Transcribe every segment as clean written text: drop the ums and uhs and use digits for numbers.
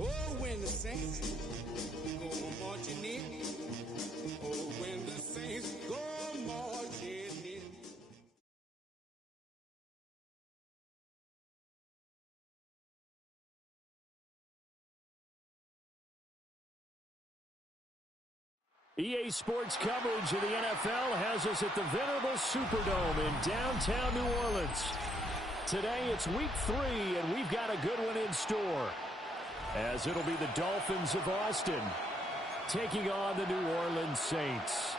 Oh, when the saints go marching in. Oh, when the saints go marching in. EA Sports coverage of the NFL has us at the venerable Superdome in downtown New Orleans. Today it's week 3, and we've got a good one in store, as it'll be the Dolphins of Austin taking on the New Orleans Saints.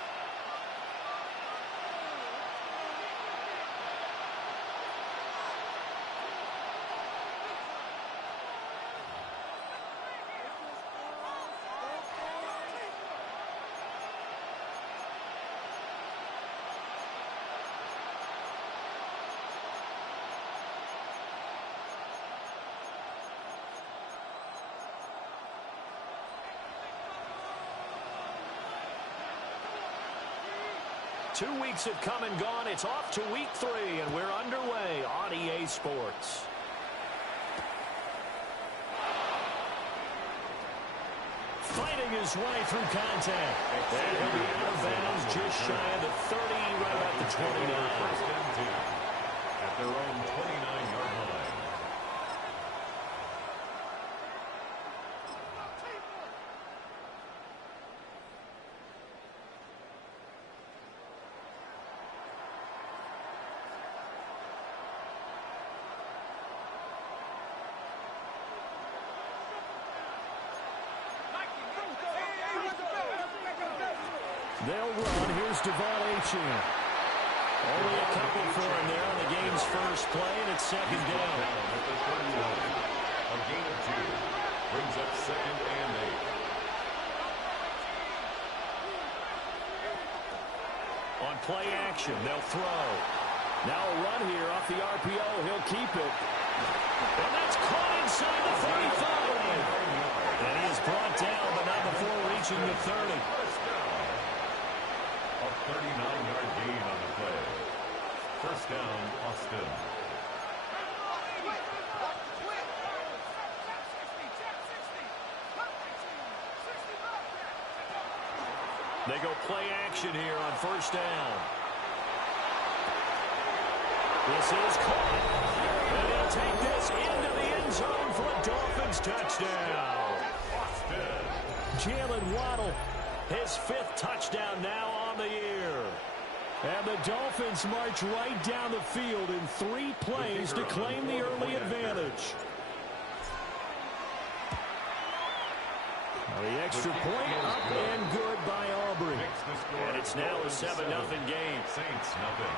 Two weeks have come and gone. It's off to week 3, and we're underway on EA Sports. Fighting his way through contact. And he'll be out of bounds just shy of the 30, right about the 29. At their own 29-yard line. They'll run. Here's Devon Achane. Only a couple for him there on the game's first play, and it's second down. At the 31. A gain of 2. Brings up 2nd and 8. On play action, they'll throw. Now a run here off the RPO. He'll keep it. And that's caught inside the 35. And he is brought down, but not before reaching the 30. A 39-yard gain on the play. First down, Austin. They go play action here on first down. This is caught. And he'll take this into the end zone for a Dolphins touchdown. Austin. Jalen Waddle, his 5th touchdown now on the year. And the Dolphins march right down the field in 3 plays to claim the early advantage. The extra point up and good by Aubrey. And it's now a 7-0 game. Saints nothing.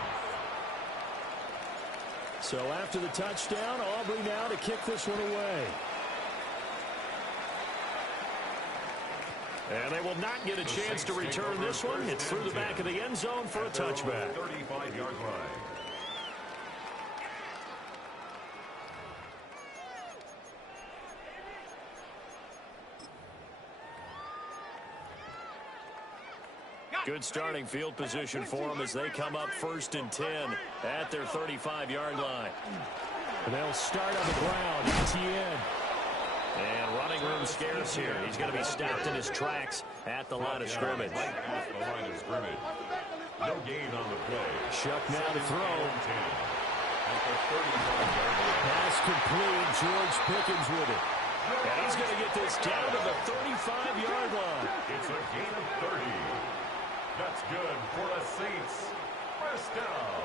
So after the touchdown, Aubrey now to kick this one away. And they will not get a chance to return this one. It's through the back of the end zone for a touchback. 35-yard line. Good starting field position for them as they come up 1st and 10 at their 35-yard line. And they'll start on the ground. ETN. And running room scarce here. He's going to be stopped in his tracks at the line of scrimmage. Right off the line of scrimmage. No gain on the play. Shuck now to throw. At the 35-yard line. Pass complete. George Pickens with it. And he's going to get this down to the 35-yard line. It's a gain of 30. That's good for the Saints. First down.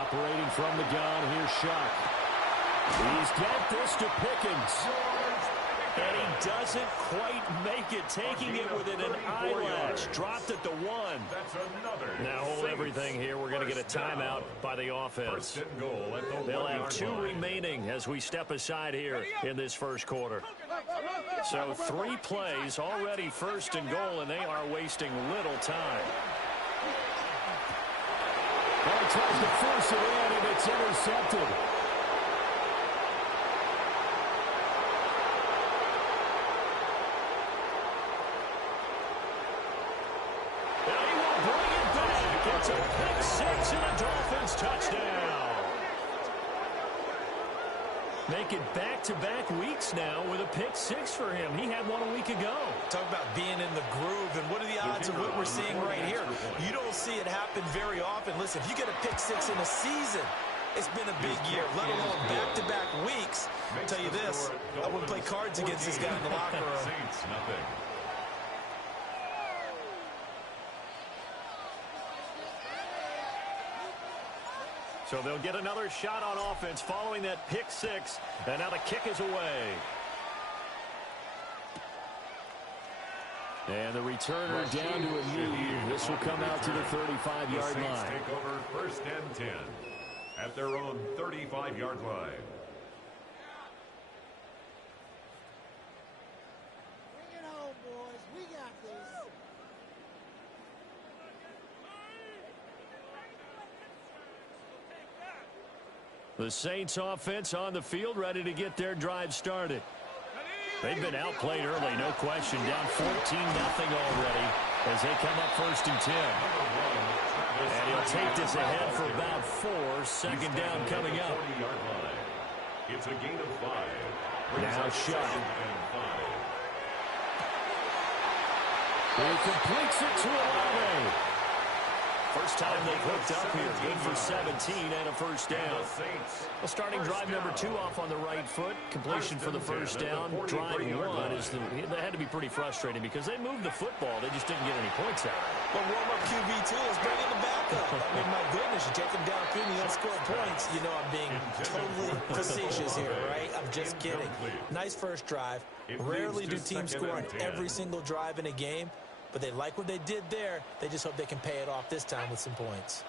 Operating from the gun, here's Shuck. He's got this to Pickens. And he doesn't quite make it, taking it within an eyelash. Dropped at the 1. That's another. Now hold everything here. We're going to get a timeout by the offense. First and goal at the They'll have 2 line. remaining as we step aside here in this first quarter. So 3 plays, already 1st and goal, and they are wasting little time. Well, tries to force it in, and it's intercepted. Now he will bring it back. It's a pick 6 and a Dolphins touchdown. Make it back-to-back weeks now with a pick six for him. He had one a week ago. Talk about being in the groove, and what are the odds of what we're seeing right here? You don't see it happen very often. Listen, if you get a pick six in a season, it's been a big year, let alone back-to-back weeks. I'll tell you this, I wouldn't play cards against this guy in the locker room. So they'll get another shot on offense following that pick six, and now the kick is away. And the returner down to a knee. This will come out to the 35-yard line. Take over first and 10 at their own 35-yard line. Bring it home, boys. We got this. The Saints offense on the field, ready to get their drive started. They've been outplayed early, no question. Down 14-0 already as they come up first and 10. And he'll take this ahead for about 4. Second down coming up. It's a gain of 5. Now shot. He completes it to Olave. First time they've hooked up here. Good for 17 and a first down. Well, starting drive number 2 off on the right foot. Completion for the first down. Drive 1 is that had to be pretty frustrating because they moved the football. They just didn't get any points out of it. Well, warm-up QB2 is bringing the backup. I mean, my goodness, you take them down 3 and you don't score points. You know I'm being totally facetious here, right? I'm just kidding. Nice first drive. Rarely do teams score on every single drive in a game. But they like what they did there. They just hope they can pay it off this time with some points.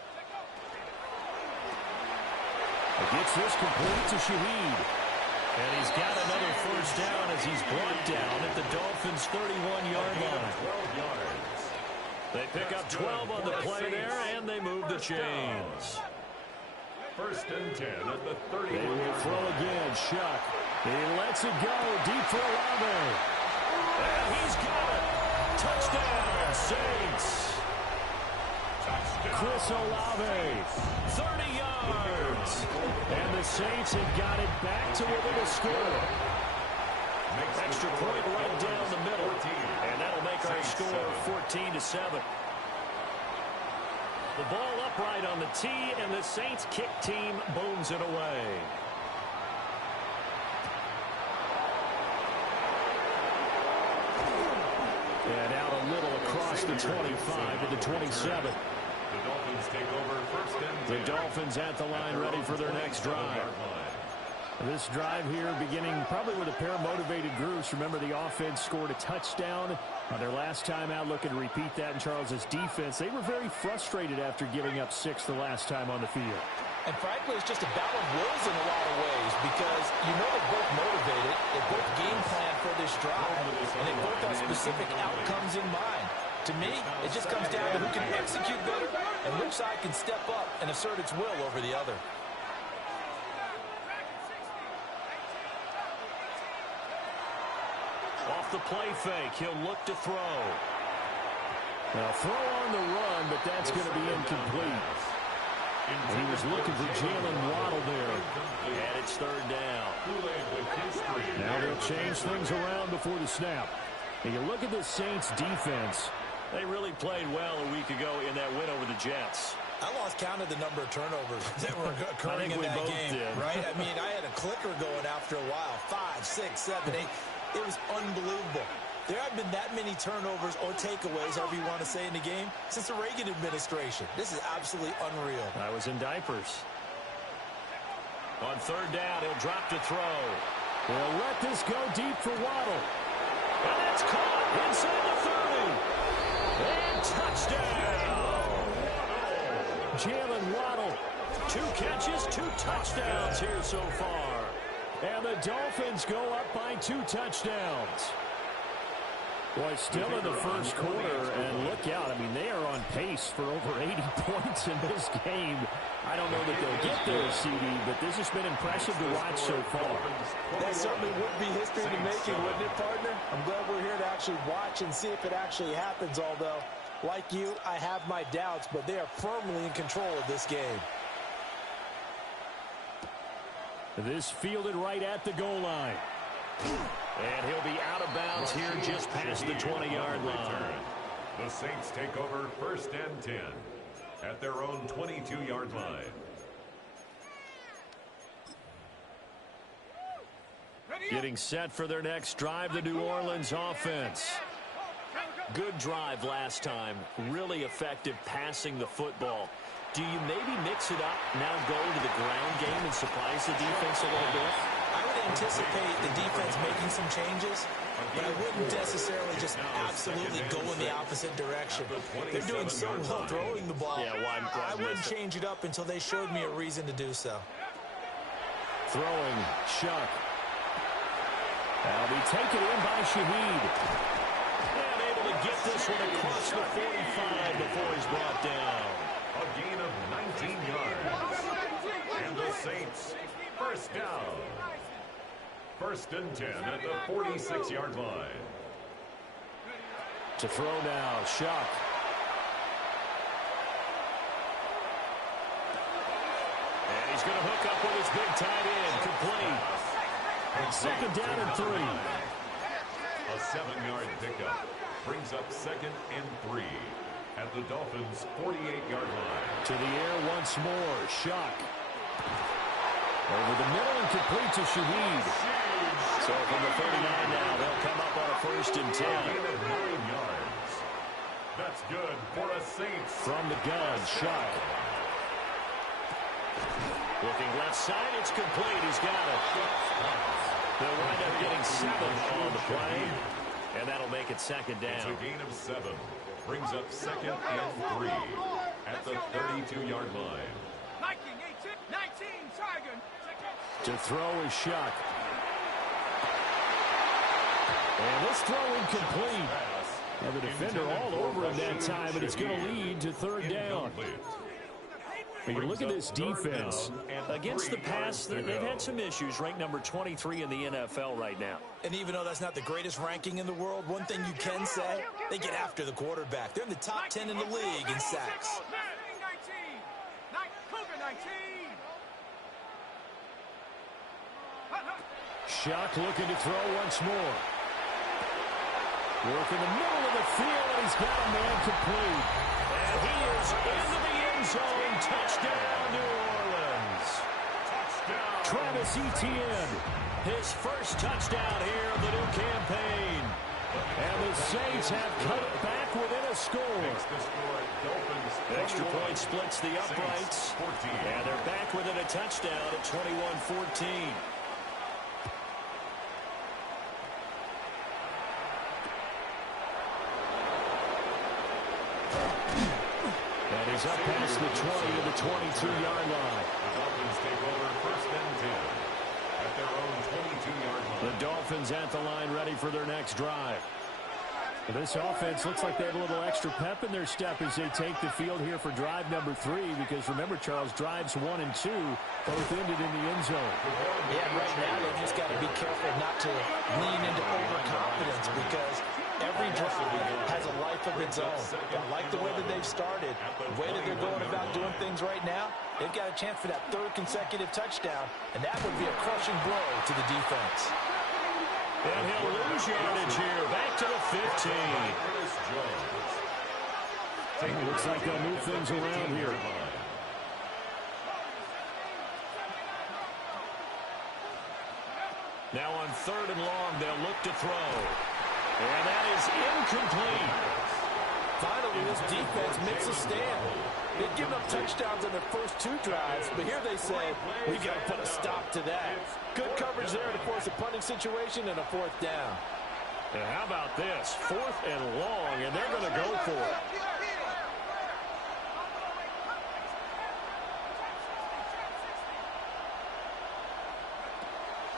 He gets this complete to Shaheed. And he's got another first down as he's brought down at the Dolphins' 31-yard line. They pick up 12 on the play there, and they move the chains. First and 10 at the 30. They will throw again. Shuck. He lets it go deep for Olave. And he's got it. Touchdown, Saints. Chris Olave, 30 yards. And the Saints have got it back to within a score. Extra point right down the middle. And that'll make our score 14-7. The ball upright on the tee, and the Saints kick team booms it away. And out a little across the 25 to the 27. The Dolphins take over first and 10. The Dolphins at the line ready for their next drive. This drive here beginning probably with a pair of motivated groups. Remember, the offense scored a touchdown on their last time out, looking to repeat that in Charles's defense. They were very frustrated after giving up 6 the last time on the field. And frankly, it's just a battle of wills in a lot of ways because you know they're both motivated, they both game plan for this drive, and they both have specific outcomes in mind. To me, it just comes down to who can execute better and which side can step up and assert its will over the other. Off the play fake, he'll look to throw. Now throw on the run, but that's going to be incomplete. And he was looking for Jalen Waddle there. And it's third down. Now they'll change things around before the snap. And you look at the Saints defense. They really played well a week ago in that win over the Jets. I lost count of the number of turnovers that were occurring in that game, right? I mean, I had a clicker going after a while. 5, 6, 7, 8. It was unbelievable. There haven't been that many turnovers or takeaways, however you want to say, in the game since the Reagan administration. This is absolutely unreal. I was in diapers. On third down, he'll drop to throw. He'll let this go deep for Waddle. And that's caught inside the 30. And touchdown. Jalen Waddle. 2 catches, 2 touchdowns here so far. And the Dolphins go up by 2 touchdowns. Boy, still in the first quarter, and look out. I mean, they are on pace for over 80 points in this game. I don't know that they'll get there, CD, but this has been impressive to watch so far. That certainly would be history in the making, wouldn't it, partner? I'm glad we're here to actually watch and see if it actually happens, although, like you, I have my doubts, but they are firmly in control of this game. This fielded right at the goal line. And he'll be out of bounds here just past the 20-yard line. The Saints take over 1st and 10 at their own 22-yard line. Getting set for their next drive, the New Orleans offense. Good drive last time. Really effective passing the football. Do you maybe mix it up, now go to the ground game and surprise the defense a little bit? I would anticipate the defense making some changes, but I wouldn't necessarily just absolutely go in the opposite direction. They're doing so well throwing the ball. Yeah, why I wouldn't change it up until they showed me a reason to do so. Throwing, Shuck. That'll be taken in by Shaheed. And able to get this one across the 45 before he's brought down. A gain of 19 yards. And the Saints, 1st down. 1st and 10 at the 46-yard line. To throw now, Shuck. And he's going to hook up with his big tight end. Complete. 2nd down and 3. A 7-yard pickup brings up 2nd and 3 at the Dolphins' 48-yard line. To the air once more, Shuck. Over the middle and complete to Shaheed. So from the 39 now, they'll come up on a 1st and 10. A gain of 9 yards. That's good for a Saints. From the gun, Shuck. Looking left side, it's complete. He's got it. They'll wind up getting 7 on the play, and that'll make it 2nd down. It's a gain of 7. Brings up 2nd and 3 at the 32-yard line. 19, Tiger. To throw is Shuck. And this throw incomplete. And the defender all over him that time, and it's going to lead to 3rd down. When you look at this defense, against the pass, they've had some issues. Ranked number 23 in the NFL right now. And even though that's not the greatest ranking in the world, one thing you can say, they get after the quarterback. They're in the top 10 in the league in sacks. Shuck looking to throw once more. Work in the middle of the field, and he's got a man complete. And he is into the end zone. Touchdown, New Orleans. Touchdown. Travis Etienne, his first touchdown here of the new campaign. And the Saints have cut it back within a score. Extra point splits the uprights. And they're back within a touchdown at 21-14. And he's up past the 20 to the 22-yard line. The Dolphins take over 1st and 10 at their own 22-yard line. The Dolphins at the line ready for their next drive. This offense looks like they have a little extra pep in their step as they take the field here for drive number 3, because remember, Charles, drives 1 and 2 both ended in the end zone. Yeah, right now they've just got to be careful not to lean into overconfidence, because every drive has a life of its own. I like the way that they've started, the way that they're going about doing things right now. They've got a chance for that 3rd consecutive touchdown, and that would be a crushing blow to the defense. And he'll lose yardage here. Back to the 15. Looks like they'll move things around here. Now on 3rd and long, they'll look to throw. And that is incomplete. Finally, this defense makes a stand. They've given up touchdowns on their first 2 drives, but here they say, we've got to put a stop to that. Good coverage there to force a punting situation and a 4th down. And how about this? 4th and long, and they're going to go for it.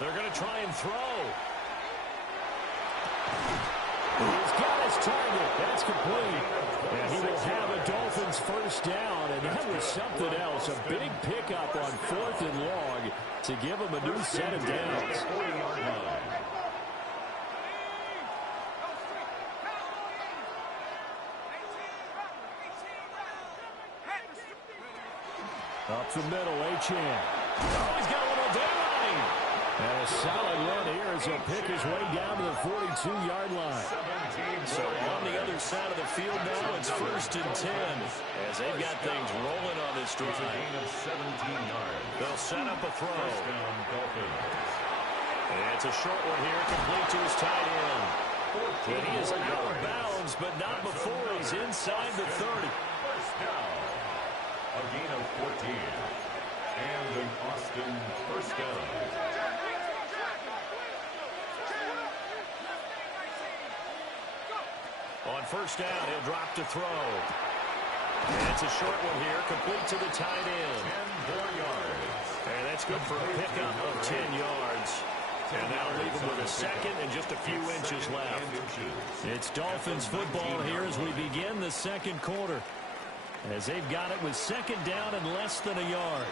They're going to try and throw. He's got his target. That's complete. And he will have a Dolphins 1st down. And that was something else. A big pickup on 4th and long to give him a new set of downs. Up the middle, Achane. Oh, he's got a little daylight. And a solid run here as he'll pick his way down to the 42-yard line. So on the other side of the field now, it's 1st and 10 as they've got things rolling on this drive. They'll set up a throw. It's a short one here, complete to his tight end. And he is out of bounds, but not before he's inside the 30. First down. A gain of 14. And an Austin first down. On first down, he'll drop to throw. And it's a short one here, complete to the tight end. 10 more yards. And that's good for a pickup of 10 yards. And that'll leave him with a second and just a few inches left. It's Dolphins football here as we begin the second quarter. As they've got it with second down and less than a yard.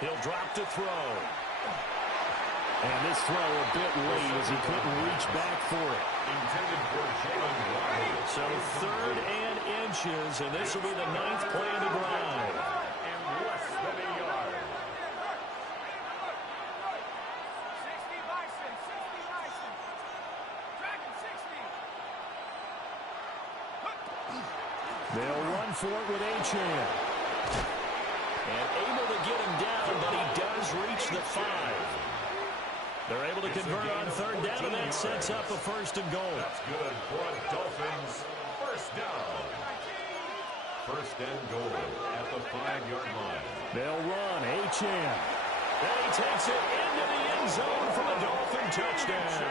He'll drop to throw. And this throw a bit late as he couldn't reach back for it. Intended for Jalen Waddle. So 3rd and inches, and this will be the 9th play of the drive. And less than a yard. They'll run for it with Achane. And able to get him down, but he does reach the 5. They're able to convert on 3rd down, and that sets up a 1st and goal. That's good for the Dolphins. First down. 1st and goal at the 5-yard line. They'll run. Achane. And he takes it into the end zone for a Dolphin touchdown.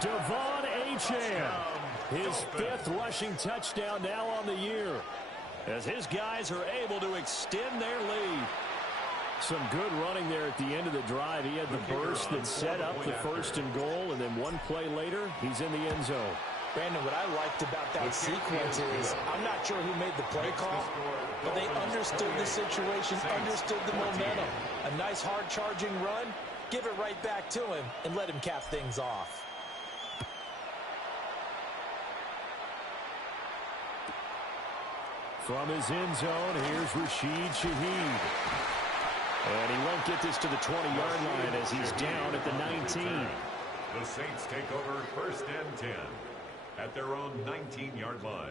Devon Achane. His 5th rushing touchdown now on the year, as his guys are able to extend their lead. Some good running there at the end of the drive. He had the burst that set up the 1st and goal, and then one play later, he's in the end zone. Brandon, what I liked about that sequence is I'm not sure who made the play call, but they understood the situation, understood the momentum. A nice hard-charging run, give it right back to him, and let him cap things off. From his end zone, here's Rashid Shaheed. And he won't get this to the 20-yard line as he's down at the 19. The Saints take over 1st and 10 at their own 19-yard line.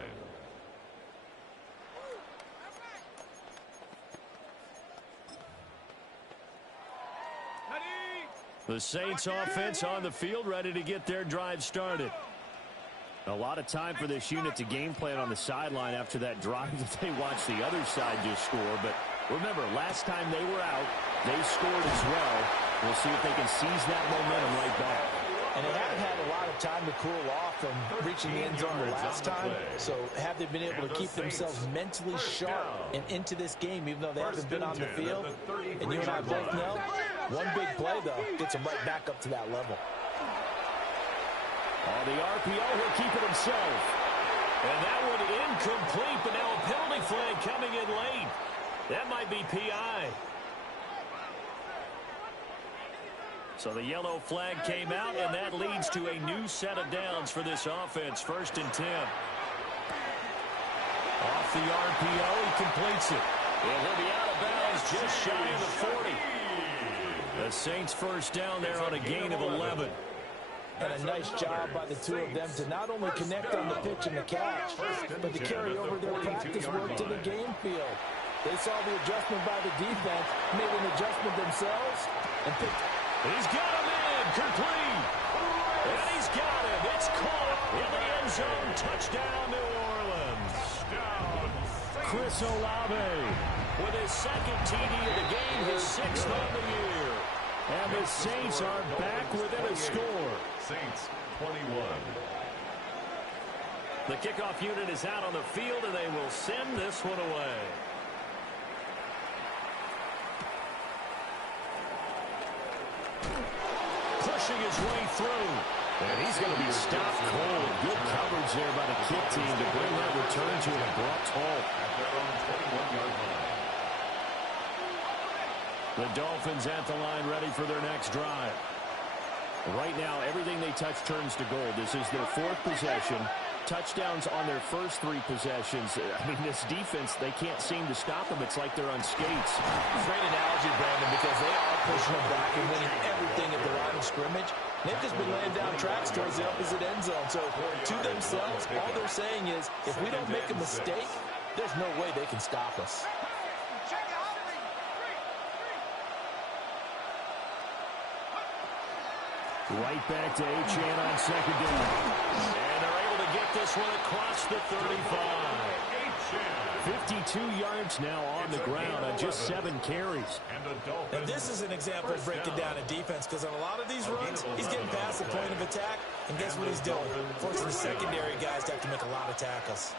The Saints offense on the field, ready to get their drive started. A lot of time for this unit to game plan on the sideline after that drive that they watched the other side just score. But remember, last time they were out, they scored as well. We'll see if they can seize that momentum right back. And they haven't had a lot of time to cool off from reaching the end zone the last time. So have they been able to keep themselves mentally sharp and into this game, even though they haven't been on the field? And you and I both know, one big play, though, gets them right back up to that level. On the RPO, he'll keep it himself. And that one incomplete, but now a penalty flag coming in late. That might be PI. So the yellow flag came out, and that leads to a new set of downs for this offense. 1st and 10. Off the RPO, he completes it. And he'll be out of bounds just shy of the 40. The Saints 1st down there on a gain of 11. And a nice job by the two of them to not only connect on the pitch and the catch, but to carry over their practice work to the game field. They saw the adjustment by the defense, made an adjustment themselves, and picked. He's got him in, complete. And he's got him. It's caught in the end zone. Touchdown, New Orleans. Chris Olave with his 2nd TD of the game, his 6th on the year. And the Saints are back within a score. Saints 21. The kickoff unit is out on the field, and they will send this one away. pushing his way through. And he's going to be stopped cold. Good coverage there by the kick team to bring that return to an abrupt halt. At their own 21-yard line. The Dolphins at the line ready for their next drive. Right now, everything they touch turns to gold. This is their fourth possession. Touchdowns on their first three possessions. I mean, this defense, they can't seem to stop them. It's like they're on skates. Great analogy, Brandon, because they are pushing them back and winning everything at the line of scrimmage. They've just been laying down tracks towards the opposite end zone. So to themselves, all they're saying is, if we don't make a mistake, there's no way they can stop us. Right back to Achane on second down. And they're able to get this one across the 35. 52 yards now on the ground on just 7 carries. And this is an example of breaking down a defense, because on a lot of these runs, he's getting past the point of attack, and guess what he's doing? Forcing the secondary guys to have to make a lot of tackles.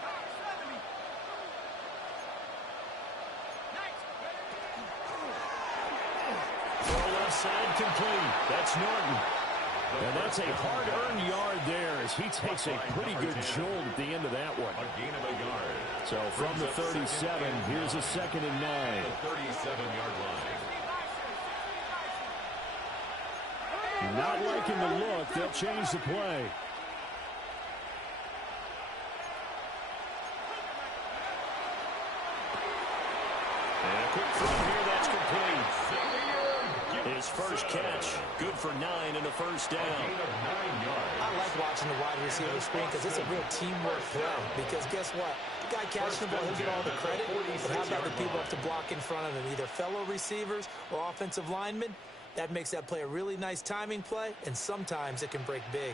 Throw left side complete. That's Norton. And that's a hard-earned yard there as he takes a pretty good jolt at the end of that one. A gain of a yard. So from the 37, here's a 2nd and 9. The 37-yard line. Not liking the look. They'll change the play. And a quick throw here. That's complete. His first catch, good for 9 and a first down. I like watching the wide receiver screen because it's a real teamwork play. Because guess what? The guy catching the ball, he'll get all the credit. But how about the people have to block in front of him, either fellow receivers or offensive linemen? That makes that play a really nice timing play, and sometimes it can break big.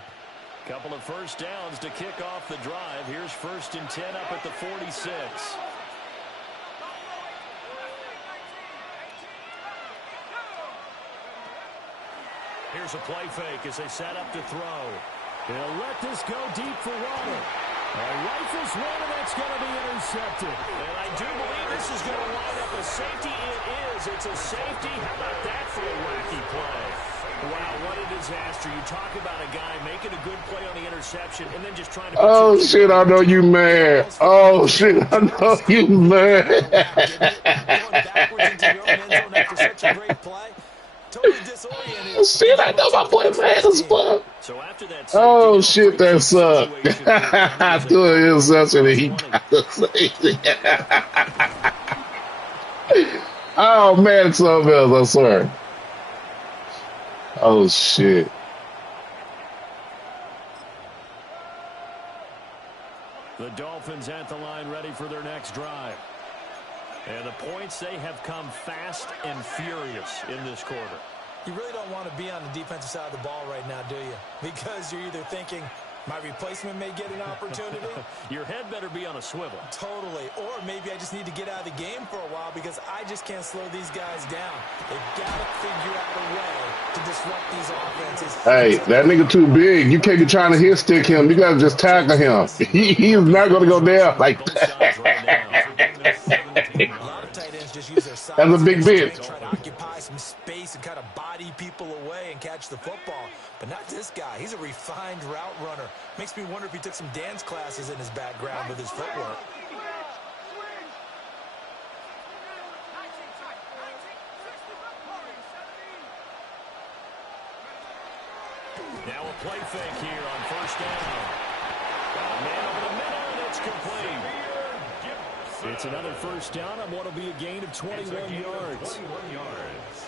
Couple of first downs to kick off the drive. Here's 1st and 10 up at the 46. Here's a play fake as they set up to throw. He'll let this go deep for Waddle. Rifles one, and that's going to be intercepted. And I do believe this is going to wind up a safety. It is. It's a safety. How about that for a wacky play? Wow, what a disaster. You talk about a guy making a good play on the interception and then just trying to... Oh, shit, I know you mad. Oh, shit, I know you mad. Going backwards into your own end zone after such a great play. Totally disoriented. Shit, I know my boy mad as fuck. So after that, Oh, shit, that sucked. I threw an interception and he got the safety. Oh, man, it's something else, I swear. Oh, shit. The Dolphins at the line ready for their next drive. And the points, they have come fast and furious in this quarter. You really don't want to be on the defensive side of the ball right now, do you? Because you're either thinking, my replacement may get an opportunity. Your head better be on a swivel. Totally. Or maybe I just need to get out of the game for a while because I just can't slow these guys down. They've got to figure out a way to disrupt these offenses. Hey, that nigga too big. You can't be trying to hit stick him. You got to just tackle him. He's not going to go down like that. A lot of tight ends just use their size. That's a big bit. Try to occupy some space and kind of body people away and catch the football. But not this guy. He's a refined route runner. Makes me wonder if he took some dance classes in his background with his footwork. Now a play fake here on first down. Got a man over the middle, and it's complete. It's another first down on what will be a gain of 21 yards. 21 yards.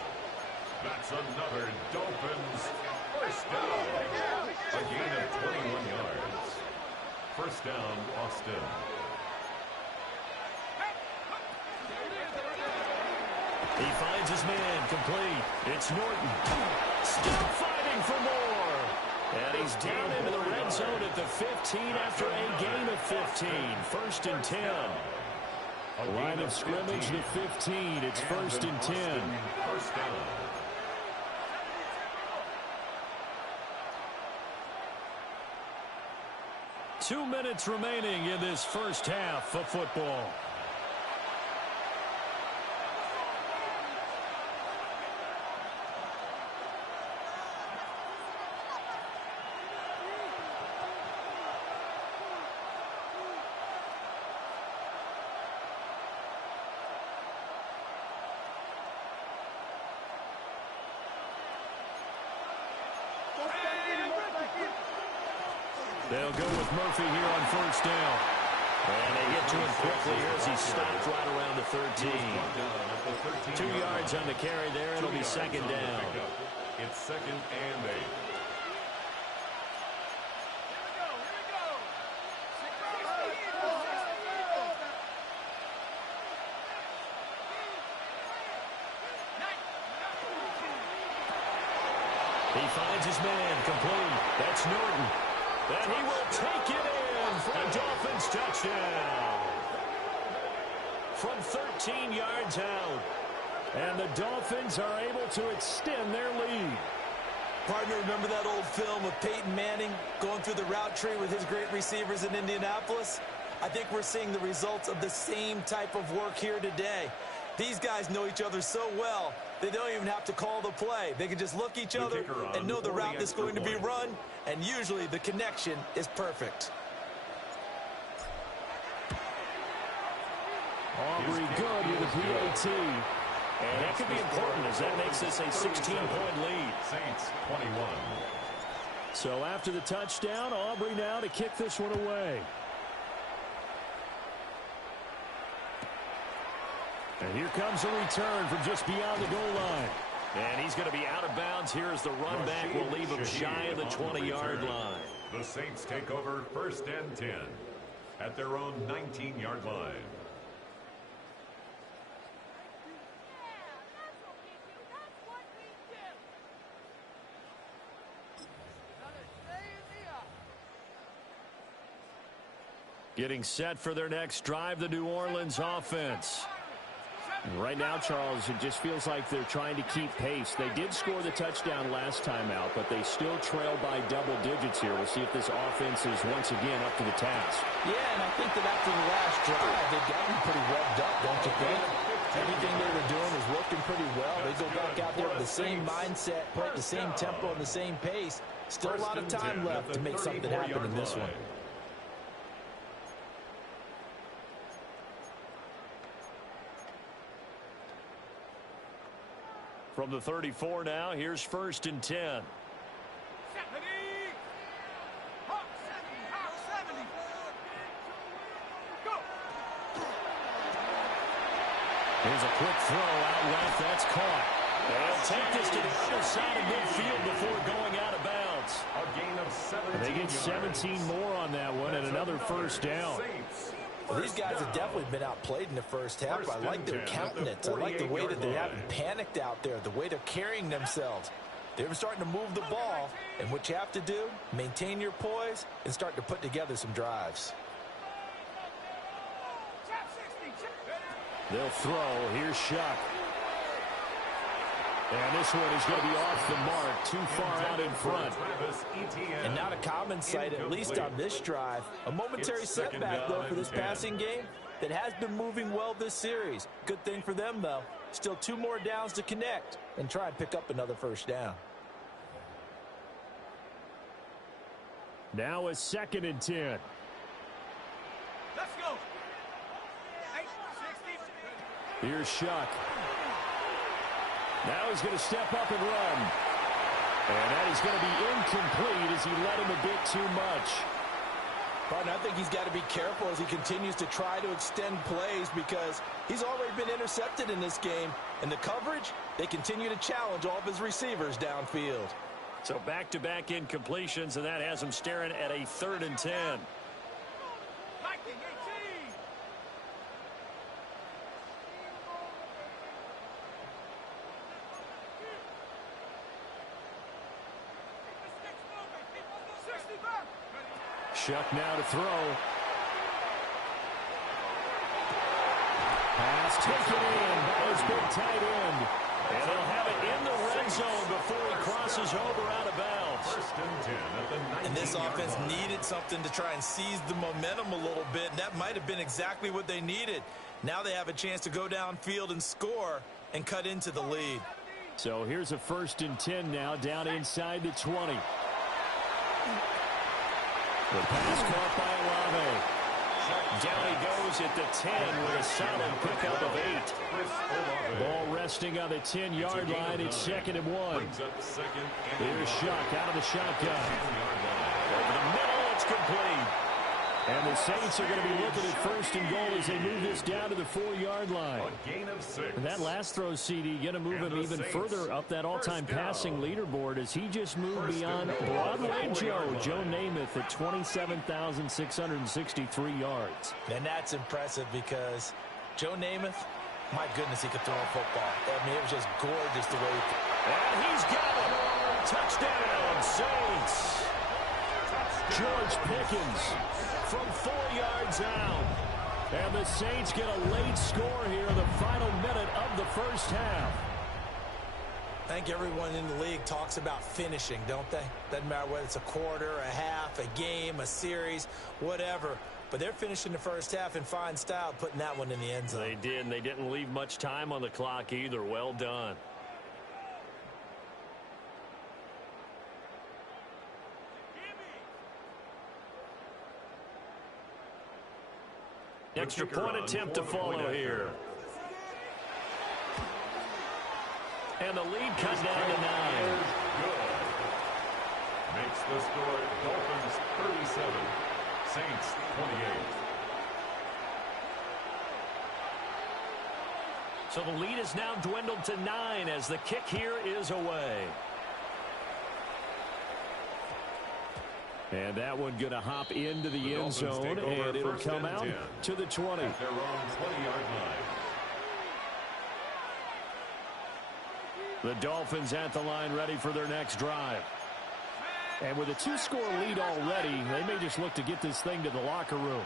That's another Dolphins first down. A gain of 21 yards. First down, Austin. He finds his man, complete. It's Norton. Still fighting for more. And he's down into the red zone at the 15 after a gain of 15. First and 10. Line of scrimmage, the 15. It's first and 10. First down. Two minutes remaining in this first half of football. They'll go with Murphy here on first down. And they get to him quickly here as he stopped right around the 13. 2 yards on the carry there. It'll be second down. It's second and 8. He finds his man complete. That's Norton. And he will take it in for a Dolphins touchdown. From 13 yards out. And the Dolphins are able to extend their lead. Partner, remember that old film of Peyton Manning going through the route tree with his great receivers in Indianapolis? I think we're seeing the results of the same type of work here today. These guys know each other so well, they don't even have to call the play. They can just look each other and know the route that's going to be run, and usually the connection is perfect. Aubrey good with a PAT. And that could be important as that makes this a 16-point lead. Saints 21. So after the touchdown, Aubrey now to kick this one away. And here comes a return from just beyond the goal line. And he's going to be out of bounds here as the run back will leave him shy of the 20-yard line. The Saints take over first and 10 at their own 19-yard line. Getting set for their next drive, the New Orleans offense. And right now, Charles, it just feels like they're trying to keep pace. They did score the touchdown last time out, but they still trail by double digits here. We'll see if this offense is once again up to the task. Yeah, and I think that after the last drive, they've got to be pretty revved up, don't you think? Everything they were doing was working pretty well. They go back out there with the same mindset, play at the same tempo and the same pace. Still a lot of time left to make something happen in this one. From the 34 now, here's first and 10. Here's a quick throw out left. That's caught. They'll take this to the other side of midfield before going out of bounds. A gain of 17 They get 17 more on that one and another first down. Well, these guys have definitely been outplayed in the first half. I like their countenance. I like the way that they haven't panicked out there, the way they're carrying themselves. They're starting to move the ball, and what you have to do, maintain your poise and start to put together some drives. They'll throw. Here's Shuck. And this one is going to be off the mark, too far out in front. And not a common sight, at least on this drive. A momentary setback, though, for this passing game that has been moving well this series. Good thing for them, though. Still 2 more downs to connect and try and pick up another first down. Now a second and 10. Let's go. Here's Shuck. Now he's going to step up and run. And that is going to be incomplete as he led him a bit too much. Partner, I think he's got to be careful as he continues to try to extend plays because he's already been intercepted in this game. And the coverage, they continue to challenge all of his receivers downfield. So back-to-back incompletions, and that has him staring at a 3rd and 10. Shuck now to throw. Pass taken in by his big tight end. And they'll have it in the red zone before he crosses over out of bounds. First and 10 at the 19-yard And this offense line. needed something to try and seize the momentum a little bit. And that might have been exactly what they needed. Now they have a chance to go downfield and score and cut into the lead. So here's a 1st and 10 now down inside the 20. The pass caught by Olave. Down he goes at the 10 with a solid pickup of 8. Ball resting on the 10-yard line. It's 2nd and 1. Here's Shuck out of the shotgun. Over the middle, it's complete. the Saints are going to be looking at first and goal as they move this down to the 4-yard line. A gain of 6. And that last throw, CD, going to move him even further up that all-time passing leaderboard as he just moved beyond Broadway Joe Namath at 27,663 yards. And that's impressive because Joe Namath, my goodness, he could throw a football. I mean, it was just gorgeous the way he... And he's got it. Touchdown, Saints. George Pickens from 4 yards out. And the Saints get a late score here in the final minute of the first half. I think everyone in the league talks about finishing, don't they? Doesn't matter whether it's a quarter, a half, a game, a series, whatever. But they're finishing the first half in fine style, putting that one in the end zone. They did, and they didn't leave much time on the clock either. Well done. Extra point attempt to follow here. And the lead comes down to 9. Good. Makes the score Dolphins 37, Saints 28. So the lead is now dwindled to 9 as the kick here is away. And that one going to hop into the end zone, and it'll come out to the 20. At their own 20-yard line. The Dolphins at the line ready for their next drive. And with a 2-score lead already, they may just look to get this thing to the locker room.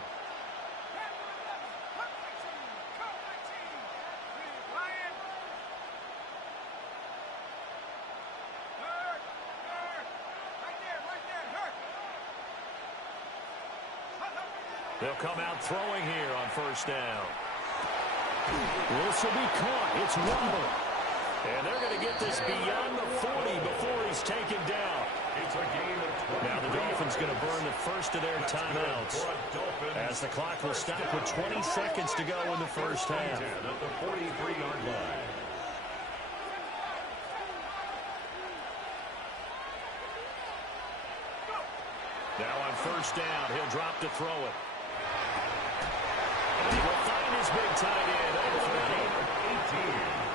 They'll come out throwing here on first down. This will be caught. It's Rumble. And they're going to get this beyond the 40 before he's taken down. It's a gain of 20. Now the Dolphins going to burn the first of their timeouts as the clock will stop with 20 seconds to go in the first half. At the 43-yard line. Now on first down, he'll drop to throw it. And he will find his big tight end over the middle.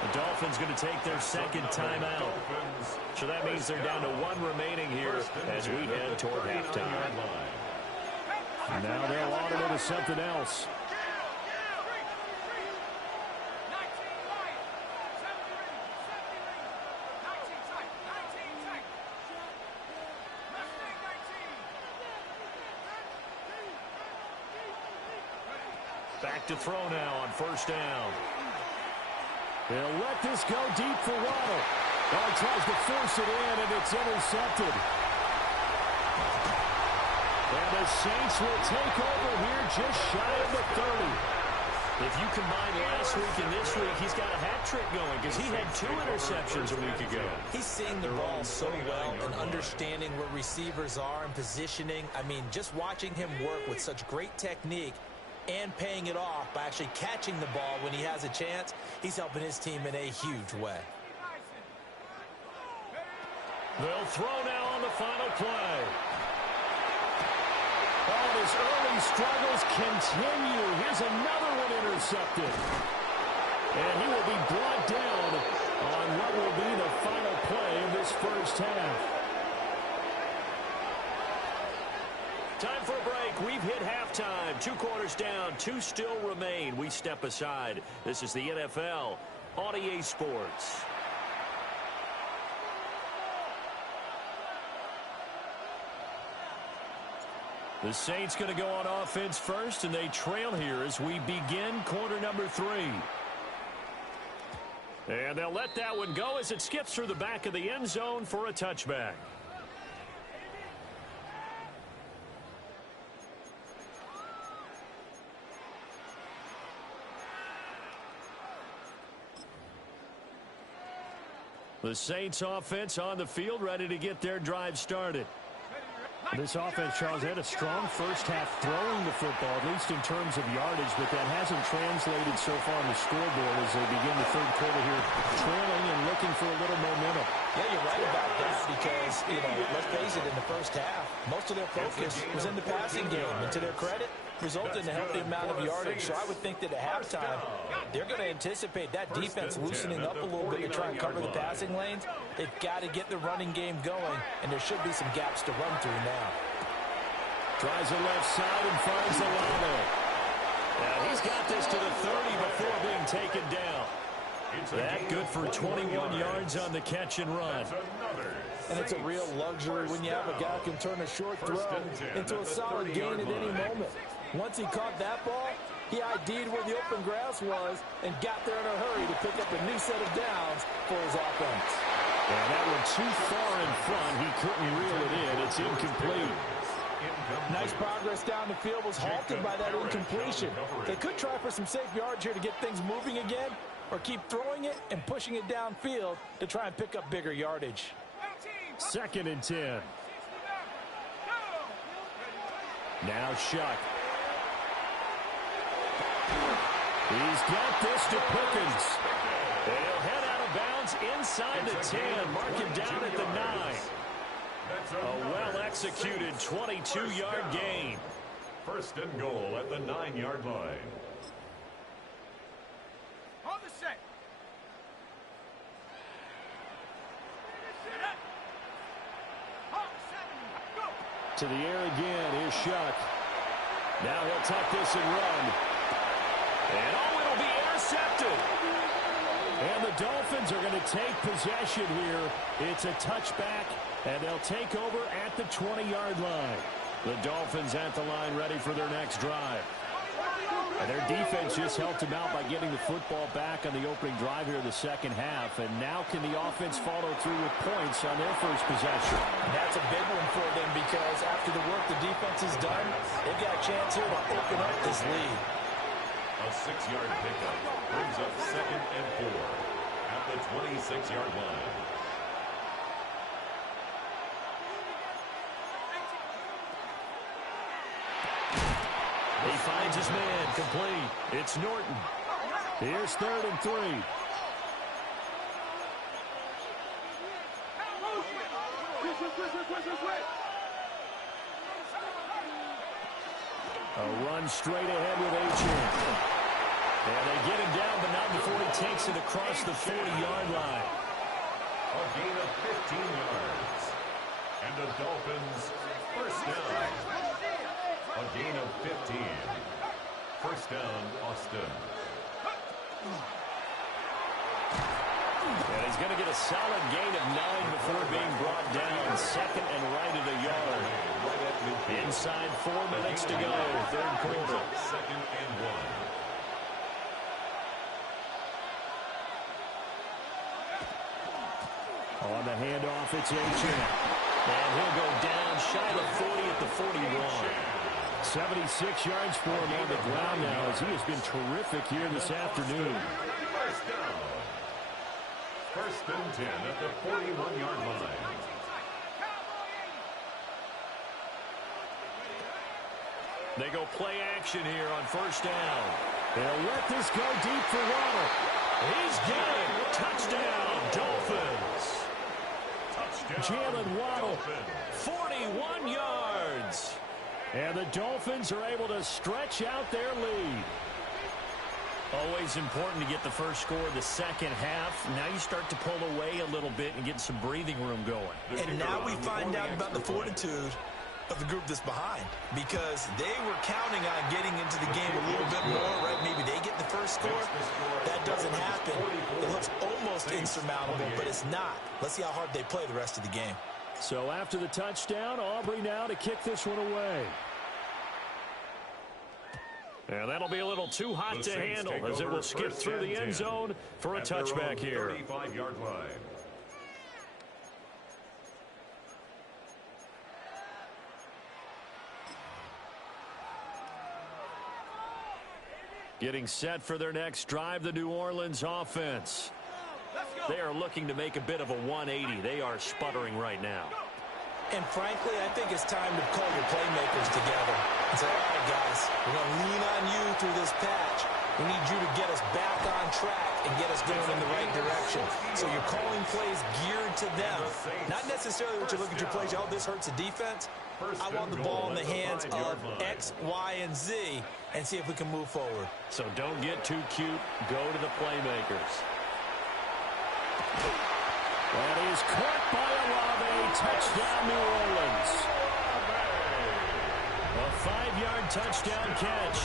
The Dolphins going to take their second timeout. So that means they're down to 1 remaining here as we head toward halftime. Now they'll auto to something else. Back to throw now on first down. They'll let this go deep for Waddle. Oh, he tries to force it in, and it's intercepted. And the Saints will take over here just shy of the 30. If you combine last week and this week, he's got a hat trick going because he had 2 interceptions a week ago. He's seeing the ball so well and understanding where receivers are and positioning. I mean, just watching him work with such great technique and paying it off by actually catching the ball when he has a chance, he's helping his team in a huge way. They'll throw now on the final play. Oh, his early struggles continue. Here's another one intercepted. And he will be brought down on what will be the final play of this first half. Time for a break. We've hit halftime. 2 quarters down. 2 still remain. We step aside. This is the NFL on EA Sports. The Saints going to go on offense first, and they trail here as we begin quarter number 3. And they'll let that one go as it skips through the back of the end zone for a touchback. The Saints offense on the field ready to get their drive started. This offense, Charles, had a strong first half throwing the football, at least in terms of yardage, but that hasn't translated so far on the scoreboard as they begin the third quarter here, trailing and looking for a little momentum. Yeah, you're right about that because, let's face it, in the first half, most of their focus was in the passing game. And to their credit, resulted in a healthy amount of yardage. So I would think that at halftime, they're going to anticipate that defense loosening up a little bit to try and cover the passing lanes. They've got to get the running game going, and there should be some gaps to run through now. Tries the left side and finds the Olave. And he's got this to the 30 before being taken down. That good for 21 yards on the catch and run. And it's a real luxury when you have a guy who can turn a short throw into a solid gain at any moment. Once he caught that ball, he ID'd where the open grass was and got there in a hurry to pick up a new set of downs for his offense. And that one too far in front. He couldn't reel it in. It's incomplete. Nice progress down the field was halted by that incompletion. They could try for some safe yards here to get things moving again, or keep throwing it and pushing it downfield to try and pick up bigger yardage. 2nd and 10. Now Shuck. He's got this to Pickens. And he'll head out of bounds inside the 10. Mark him down at the 9. A well-executed 22-yard gain. 1st and goal at the 9-yard line. On the set. To the air again, here's Shuck. Now he'll tuck this and run. And it'll be intercepted. And the Dolphins are going to take possession here. It's a touchback, and they'll take over at the 20-yard line. The Dolphins at the line ready for their next drive. And their defense just helped them out by getting the football back on the opening drive here in the second half. And now can the offense follow through with points on their first possession? That's a big one for them because after the work the defense has done, they've got a chance here to open up this lead. A 6-yard pickup brings up 2nd and 4 at the 26-yard line. He finds his man, complete. It's Norton. Here's 3rd and 3. A run straight ahead with Achane. And they get him down, but not before he takes it across the 40-yard line. A gain of 15 yards. And the Dolphins 1st down. A gain of 15. 1st down, Austin. And he's going to get a solid gain of 9 before being brought down. 2nd and right at a yard. Inside 4 minutes to go, 3rd quarter. 2nd and 1. On the handoff, it's Achane. And he'll go down shy of 40 at the 41. 76 yards for him on the ground now as he has been terrific here this afternoon. 1st down. 1st and 10 at the 41-yard line. They go play action here on 1st down. They'll let this go deep for Waddle. He's got it. Touchdown, Dolphins. Jalen Waddle, 41 yards. And the Dolphins are able to stretch out their lead. Always important to get the first score of the second half. Now you start to pull away a little bit and get some breathing room going. And now we find out about the fortitude of the group that's behind, because they were counting on getting into the game a little bit more, right? Maybe they get the first score. That doesn't happen. It looks almost insurmountable, but it's not. Let's see how hard they play the rest of the game. So after the touchdown, Aubrey now to kick this one away. And that'll be a little too hot to handle as it will skip through the end zone for a touchback here. 35-yard line. Getting set for their next drive, the New Orleans offense. They are looking to make a bit of a 180. They are sputtering right now. And frankly, I think it's time to call your playmakers together and say, all right, guys, we're going to lean on you through this patch. We need you to get us back on track and get us going in the right direction. So you're calling plays geared to them. Not necessarily what you're looking at your plays. Oh, this hurts the defense. I want the ball in the hands of X, Y, and Z and see if we can move forward. So don't get too cute. Go to the playmakers. That is caught by Olave. Touchdown, New Orleans. A 5-yard touchdown catch.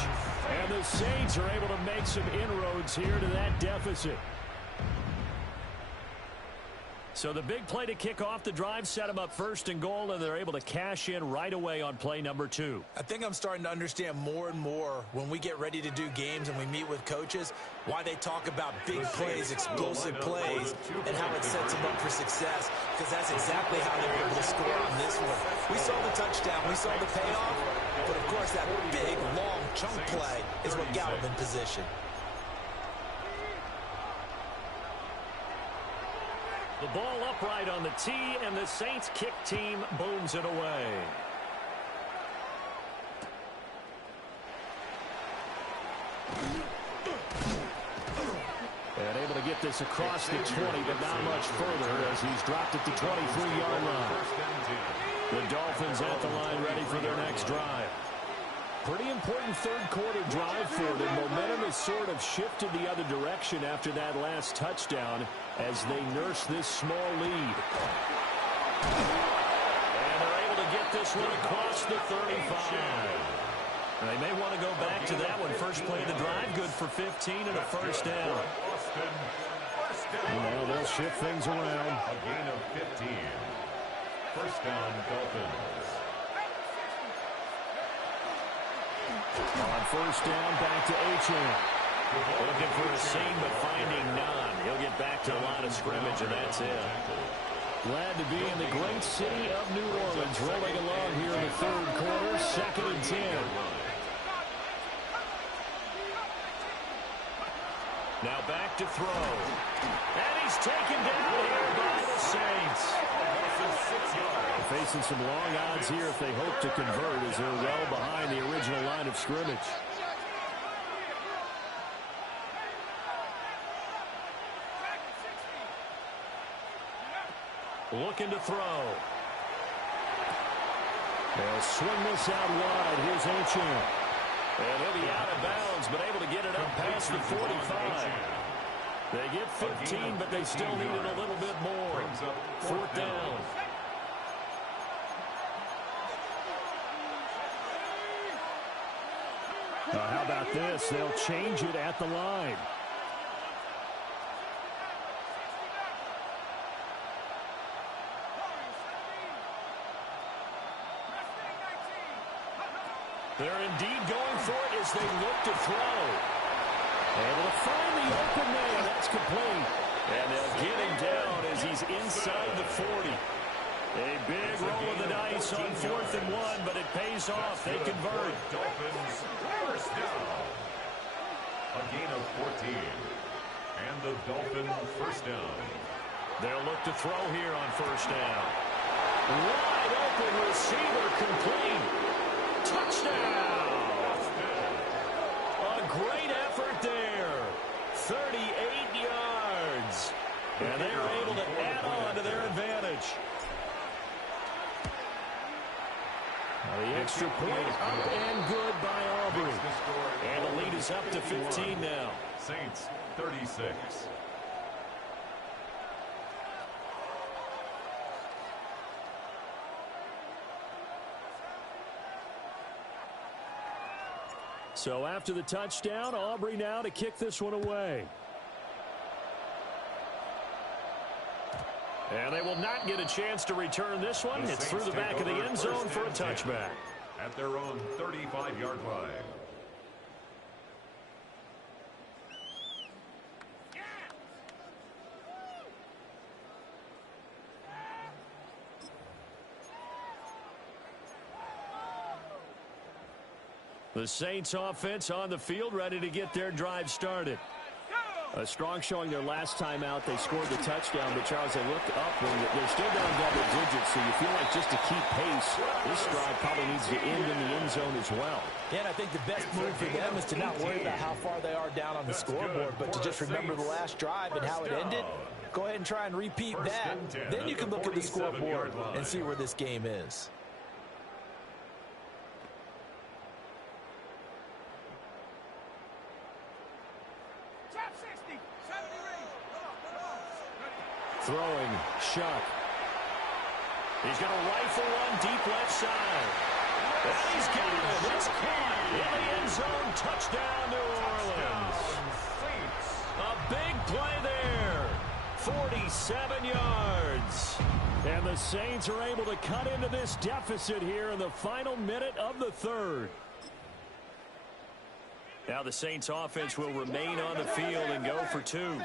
And the Saints are able to make some inroads here to that deficit. So the big play to kick off the drive set them up 1st and goal, and they're able to cash in right away on play number 2. I think I'm starting to understand more and more when we get ready to do games and we meet with coaches why they talk about big plays, explosive plays, and how it sets them up for success, because that's exactly how they're able to score on this one. We saw the touchdown. We saw the payoff. But, of course, that big, long chunk play is what got them in position. The ball upright on the tee, and the Saints kick team booms it away. And able to get this across the 20, but not much further as he's dropped at the 23-yard line. The Dolphins at the line ready for their next drive. Pretty important third-quarter drive for them. Momentum has sort of shifted the other direction after that last touchdown as they nurse this small lead. And they're able to get this one across the 35. And they may want to go back to that one. First play of the drive, good for 15 and a first down. Well, they'll shift things around. A gain of 15. First down, Dolphins. On first down, back to H.M. Looking for a seam, but finding none. He'll get back to the line of scrimmage, and that's it. Glad to be in the great city of New Orleans, rolling along here in the third quarter, 2nd and 10. Now back to throw. And he's taken down here by the Saints. They're facing some long odds here if they hope to convert as they're well behind the original line of scrimmage. Looking to throw. They'll swing this out wide. Here's H.M. And he'll be out of bounds, but able to get it up past the 45. They get 15, but they still need it a little bit more. 4th down. How about this? They'll change it at the line. They're indeed going for it as they look to throw. Able to find the open man. That's complete. And they'll get him down as he's inside the 40. A big roll of the dice on 4th and 1, but it pays off. They convert. Dolphins first down. A gain of 14. And the Dolphins first down. They'll look to throw here on first down. Wide open receiver complete. Touchdown! A great effort there. 38 yards. And they are able to add on to their advantage. The extra point up and good by Aubrey. And the lead is up to 15 now. Saints 36. So after the touchdown, Aubrey now to kick this one away. And they will not get a chance to return this one. It's through the back of the end zone for a touchback. At their own 35-yard line. The Saints offense on the field ready to get their drive started. A strong showing their last time out. They scored the touchdown, but Charles, they look up when they're still down double digits, so you feel like just to keep pace, this drive probably needs to end in the end zone as well. Yeah, and I think the best move for them is to not worry about how far they are down on the scoreboard, but to just remember the last drive and how it ended. Go ahead and try and repeat that. Then you can look at the scoreboard and see where this game is. Throwing, Shuck. He's going to rifle one deep left side. And he's got it. It's caught in the end zone. Touchdown, New Orleans. A big play there. 47 yards. And the Saints are able to cut into this deficit here in the final minute of the third. Now the Saints offense will remain on the field and go for two.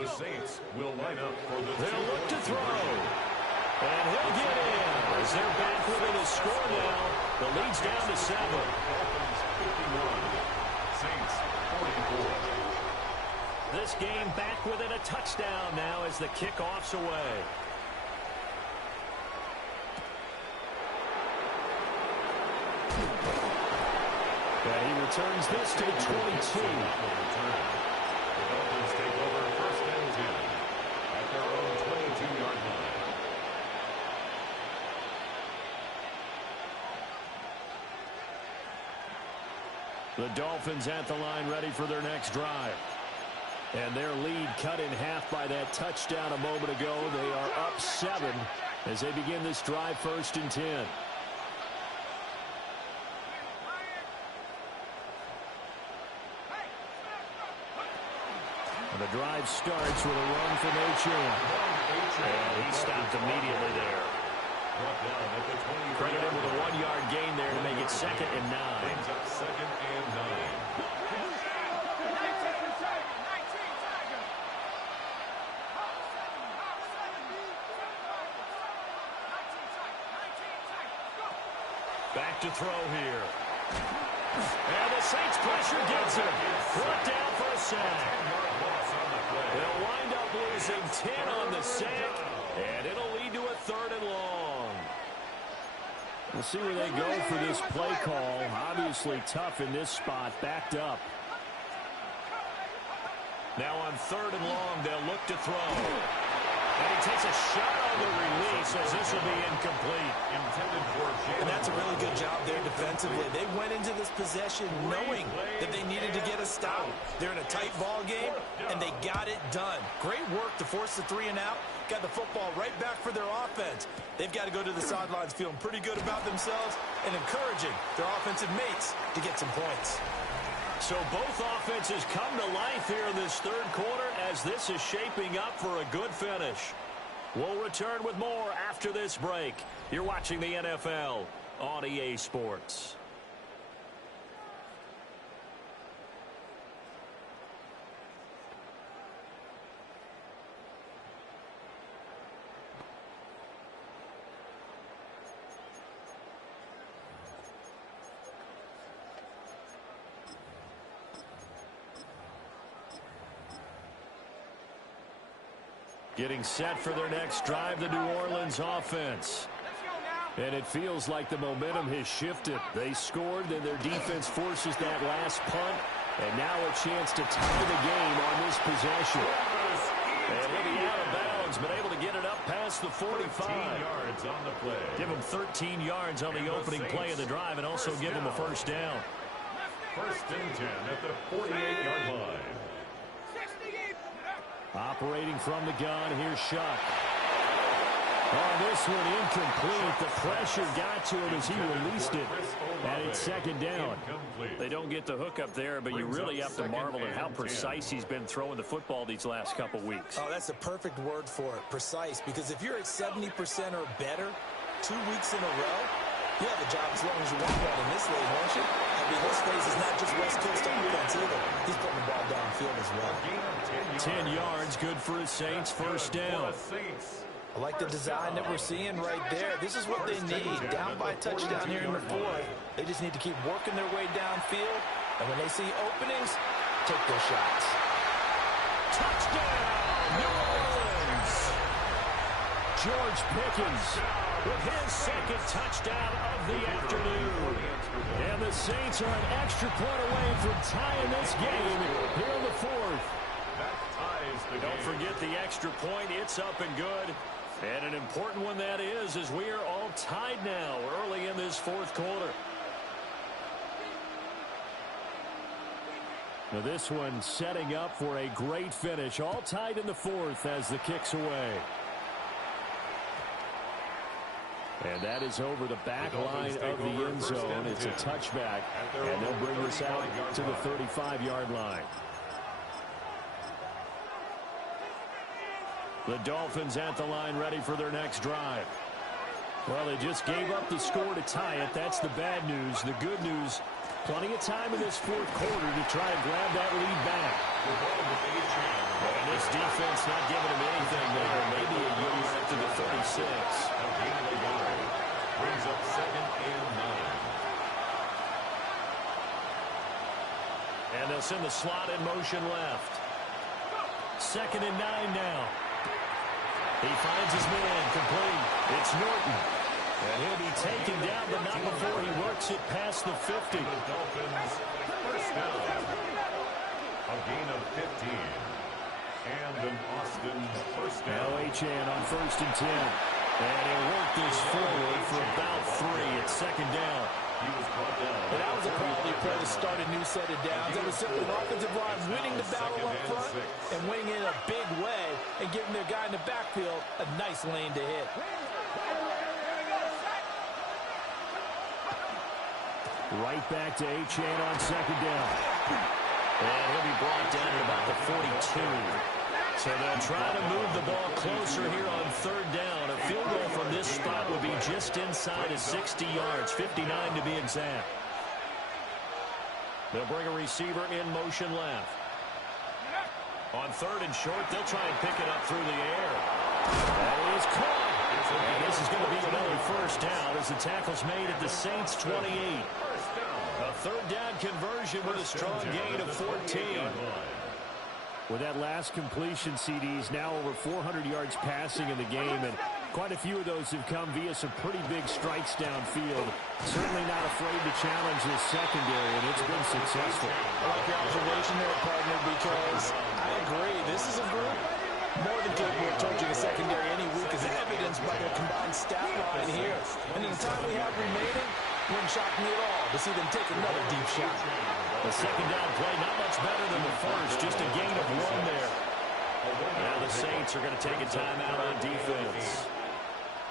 The Saints will line up for the They'll look to throw. And he'll get in. As they're back within a score now, the lead's down to 7. Dolphins 51, Saints 44. This game back within a touchdown now as the kickoff's away. And he returns this to the 22. The Dolphins take over first and 10 at their own 22-yard line. The Dolphins at the line ready for their next drive. And their lead cut in half by that touchdown a moment ago. They are up 7 as they begin this drive first and 10. And the drive starts with a run from H.M. And he stopped immediately there. Credit him with a 1-yard gain there to make it 2nd and 9. Brings up 2nd and 9. Back to throw here. And the Saints pressure gets him. Brought down for a sack. They'll wind up losing 10 on the sack, and it'll lead to a 3rd and long. We'll see where they go for this play call. Obviously tough in this spot, backed up. Now on 3rd and long, they'll look to throw. And he takes a shot on the release as this will be incomplete. Intended for And that's a really good job there defensively. They went into this possession knowing that they needed to get a stop. They're in a tight ball game, and they got it done. Great work to force the 3 and out. Got the football right back for their offense. They've got to go to the sidelines feeling pretty good about themselves and encouraging their offensive mates to get some points. So both offenses come to life here in this 3rd quarter as this is shaping up for a good finish. We'll return with more after this break. You're watching the NFL on EA Sports. Getting set for their next drive, the New Orleans offense. And it feels like the momentum has shifted. They scored, then their defense forces that last punt. And now a chance to tie the game on this possession. And he'll be out of bounds, but able to get it up past the 45. 13 yards on the play. Give him 13 yards on the opening play of the drive and also give him a first down. First and 10 at the 48-yard line. Operating from the gun, here's Shuck. On this one, incomplete. The pressure got to him as he released it. And it's 2nd down. They don't get the hook up there, but you really have to marvel at how precise he's been throwing the football these last couple weeks. Oh, that's the perfect word for it, precise. Because if you're at 70% or better 2 weeks in a row, you have a job as long as you want one in this league, won't you? I mean, this phase is not just West Coast offense either. He's putting the ball downfield as well. 10 yards, good for his Saints, first down. I like the design that we're seeing right there. This is what they need. Down by a touchdown here in the 4th. They just need to keep working their way downfield. And when they see openings, take their shots. Touchdown, New Orleans. George Pickens with his second touchdown of the afternoon. And the Saints are an extra point away from tying this game here in the fourth. Don't forget the extra point. It's up and good. And an important one that is, as we are all tied now early in this fourth quarter. Now this one setting up for a great finish. All tied in the fourth as the kick's away. And that is over the back line of the end zone. It's a touchback, and they'll bring this out to the 35-yard line. The Dolphins at the line ready for their next drive. Well, they just gave up the score to tie it. That's the bad news. The good news, plenty of time in this fourth quarter to try to grab that lead back. And this defense not giving them anything there. Maybe a yard after the 36. Brings up 2nd and 9. And they'll send the slot in motion left. 2nd and 9 now. He finds his man complete. It's Norton. And he'll be taken down, but not before he works it past the 50. The Dolphins first down. A gain of 15. And an Austin first down. Now Achane on 1st and 10. And he'll work this forward for about 3. It's 2nd down. He was brought down. And that was a quality play to start a new set of downs. It was simply an offensive line winning the battle up front and winning in a big way and giving their guy in the backfield a nice lane to hit. Right back to Achane on 2nd down. And he'll be brought down at about the 42. So they'll try to move the ball closer here on 3rd down. A field goal from this spot would be just inside of 60 yards, 59 to be exact. They'll bring a receiver in motion left. On 3rd and short, they'll try and pick it up through the air. That is caught. And this is going to be another first down as the tackle's made at the Saints' 28. A 3rd down conversion with a strong gain of 14. With that last completion, CD's now over 400 yards passing in the game, and quite a few of those have come via some pretty big strikes downfield. Certainly not afraid to challenge this secondary, and it's been successful. I like your observation there, partner, because I agree. This is a group more than capable of torching a secondary any week, as evidenced by their combined stat line here. And in the time we have remaining, wouldn't shock me at all to see them take another deep shot. The 2nd down play, not much better than the first, just a gain of 1 there. Now the Saints are going to take a timeout on defense.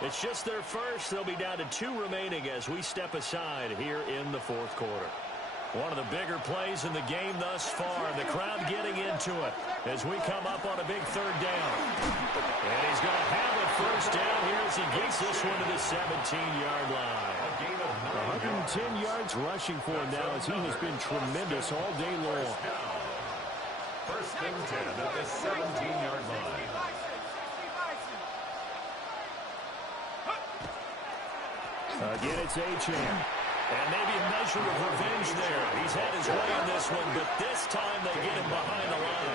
It's just their first. They'll be down to 2 remaining as we step aside here in the fourth quarter. One of the bigger plays in the game thus far. The crowd getting into it as we come up on a big 3rd down. And he's going to have a first down here as he gets this one to the 17-yard line. 110 yards rushing for him now as he has been tremendous all day long. 1st and 10 at the 17-yard line. Again, it's Achane. And maybe a measure of revenge there. He's had his way in this one, but this time they get him behind the line.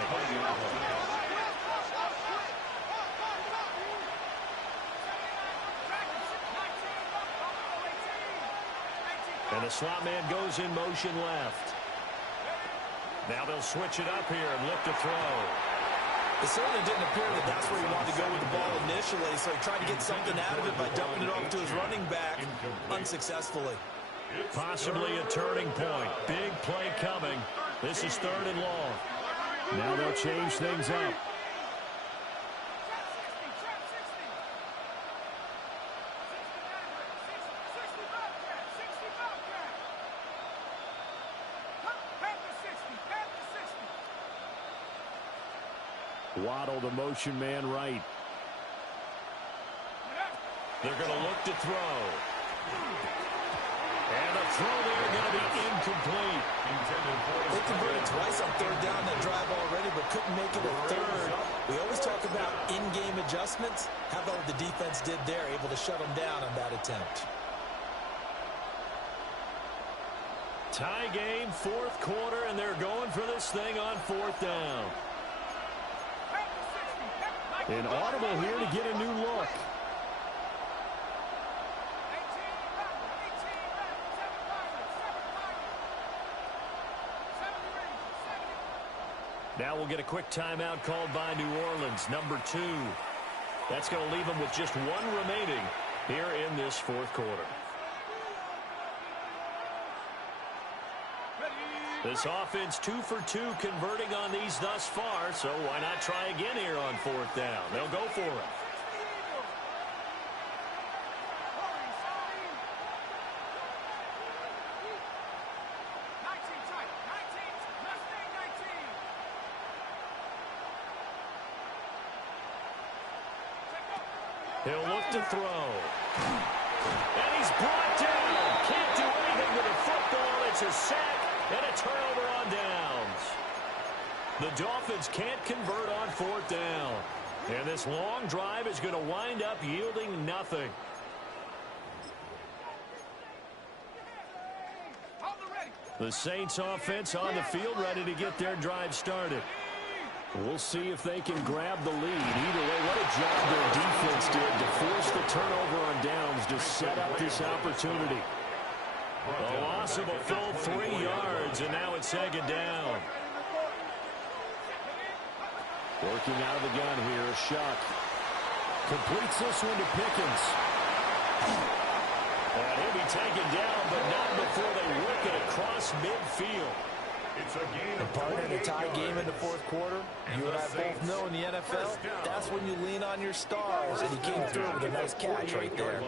And the slot man goes in motion left. Now they'll switch it up here and look to throw. It certainly didn't appear that that's where he wanted to go with the ball initially, so he tried to get something out of it by dumping it off to his running back unsuccessfully. Possibly a turning point. Big play coming. This is 3rd and long. Now they'll change things up. Waddle, the motion man right. They're going to look to throw. And a throw there going to be incomplete. They converted twice on 3rd down that drive already, but couldn't make it a 3rd. We always talk about in-game adjustments. How about what the defense did there, able to shut them down on that attempt? Tie game, 4th quarter, and they're going for this thing on 4th down. An audible here to get a new look. Now we'll get a quick timeout called by New Orleans, number 2. That's going to leave them with just one remaining here in this fourth quarter. This offense 2 for 2 converting on these thus far, so why not try again here on fourth down? They'll go for it. He'll look to throw. And he's brought down. Can't do anything with a football. It's a sack and a turnover on downs. The Dolphins can't convert on fourth down. And this long drive is going to wind up yielding nothing. The Saints offense on the field ready to get their drive started. We'll see if they can grab the lead. Either way, what a job their defense did to force the turnover on downs to set up this opportunity. A loss of a full 3 yards, and now it's second down. Working out of the gun here, Shuck. Completes this one to Pickens. And he'll be taken down, but not before they work it across midfield. And part in a tie game in the fourth quarter, you and I both know in the NFL, that's when you lean on your stars, and he came through with a nice catch right there.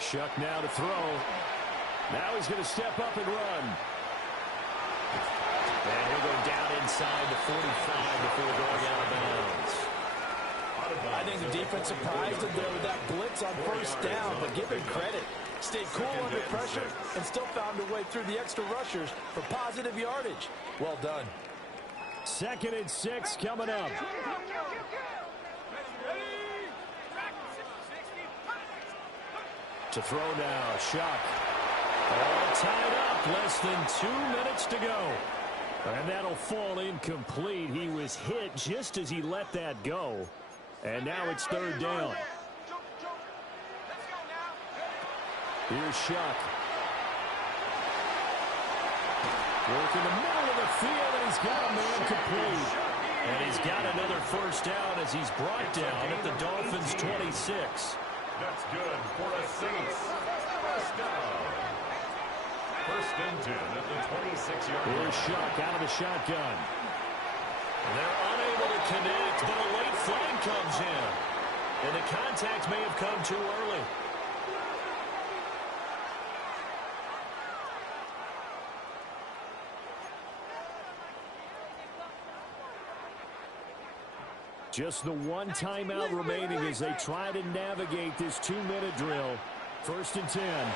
Shuck now to throw. Now he's going to step up and run. And he'll go down inside the 45 before going out of bounds. I think the defense surprised him there with that blitz on first down, but give him credit. Stayed cool under pressure and still found a way through the extra rushers for positive yardage. Well done. 2nd and 6 coming up. To throw now, Shuck. All tied up, less than 2 minutes to go. And that'll fall incomplete. He was hit just as he let that go. And now it's third down. Here's Shuck. Working the middle of the field, and he's got a man complete. And he's got another first down as he's brought down at the Dolphins' 26. That's good for the Saints. First down. 1st and 10 at the 26-yard line. Here's Shuck out of the shotgun. They're unable to connect, but a late flag comes in. And the contact may have come too early. Just the one timeout remaining as they try to navigate this 2-minute drill. 1st and 10.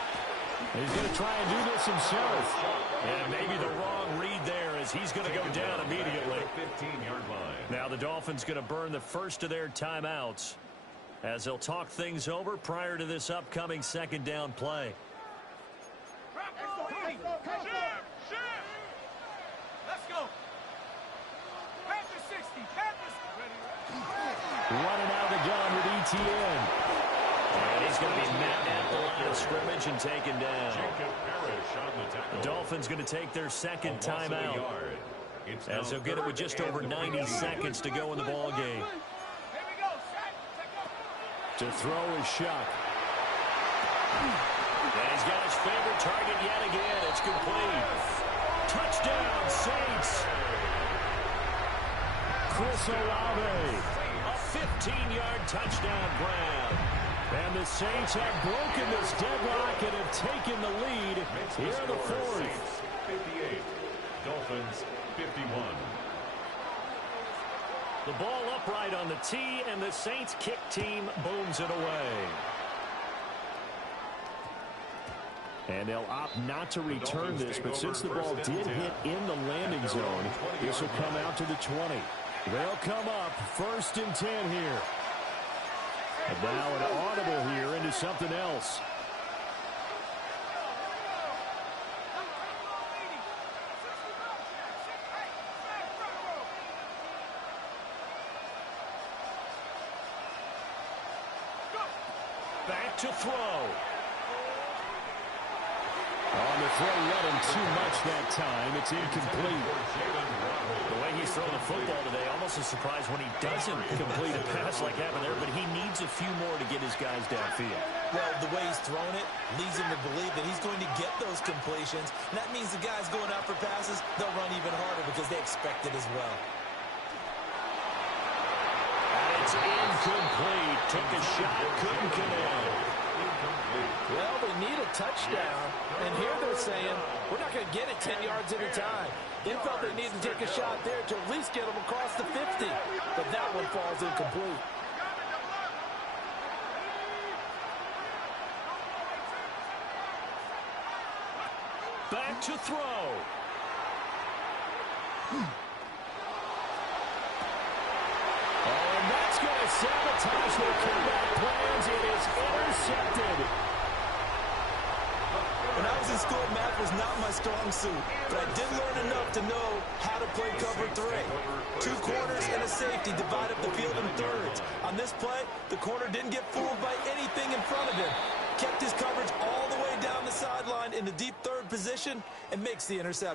He's going to try and do this himself. And maybe the wrong read there as he's going to go down immediately. 15-yard line. Now the Dolphins going to burn the first of their timeouts as they'll talk things over prior to this upcoming 2nd down play. Let's go. Panther 60. Panthers. Running out of the gun with ETN. And he's going to be met at the line of scrimmage and taken down. The Dolphins going to take their 2nd timeout as they'll get it with just over 90 seconds to go in the ball game. To throw is Shuck. And he's got his favorite target yet again. It's complete. Touchdown, Saints. Chris Olave. A 15-yard touchdown grab. And the Saints have broken this deadlock and have taken the lead here in the 4th. 58. Dolphins 51. The ball upright on the tee, and the Saints kick team booms it away. And they'll opt not to return this, but since the ball did hit in the landing zone, this will come out to the 20. They'll come up 1st and 10 here. And now an audible here into something else. Back to throw. On the throw, running too much that time. It's incomplete. The way he's throwing the football today, almost a surprise when he doesn't complete a pass like happened there, but he needs a few more to get his guys downfield. Well, the way he's thrown it leads him to believe that he's going to get those completions. And that means the guys going out for passes, they'll run even harder because they expect it as well. And it's incomplete. Took a shot, couldn't connect. Well, they need a touchdown, and here they're saying, we're not going to get it 10 yards at a time. They felt they needed to take a shot there to at least get them across the 50, but that one falls incomplete. Back to throw. Oh, and that's going to sabotage their comeback plans. It is intercepted. When I was in school, math was not my strong suit, but I did learn enough to know how to play cover 3. 2 corners and a safety divide up the field in thirds. On this play, the corner didn't get fooled by anything in front of him. Kept his coverage all the way down the sideline in the deep third position and makes the interception.